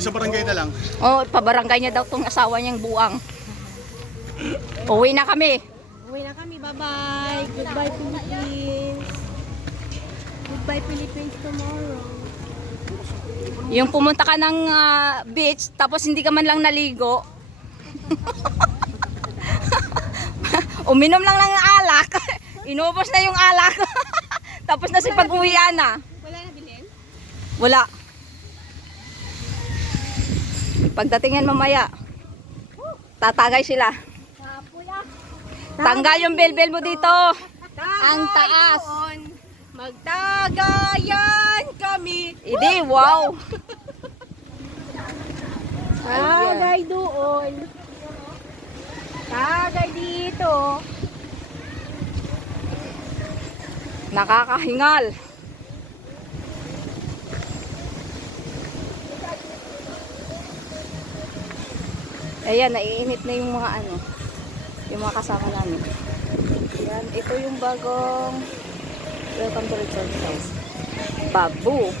Doon sa barangay na lang. Oh, pabarangay niya daw tong asawa niyang buang. Uwi na kami. Uwi na kami. Bye-bye. Goodbye, Philippines. Goodbye, Philippines tomorrow. Yung pumunta ka ng beach, tapos hindi ka man lang naligo. Uminom lang ng alak. Inubos na yung alak. Tapos na si pag-uwian na. Wala na bilhin? Wala. Pagdating yan mamaya, tatagay sila. Tanggal yung bell mo dito. Ang taas. Magtagayan kami. Hindi, wow. Tagay doon. Tagay dito. Nakakahingal. Ayan, naiinit na yung mga yung mga kasama namin. Yan, ito yung bagong Welcome to Richard's House. Babu.